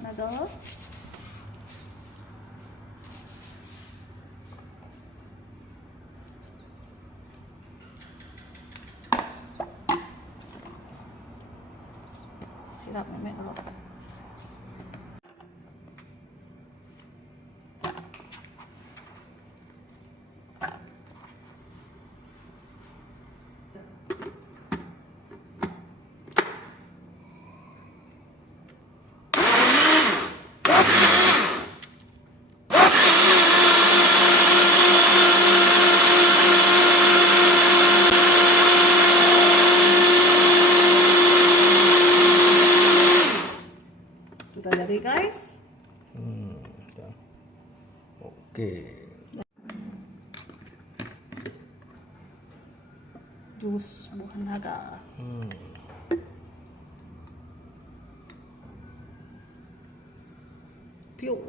buah naga. Sirap mẹ rồi. Sudah jadi guys. Oke. Jus buah naga. Pio.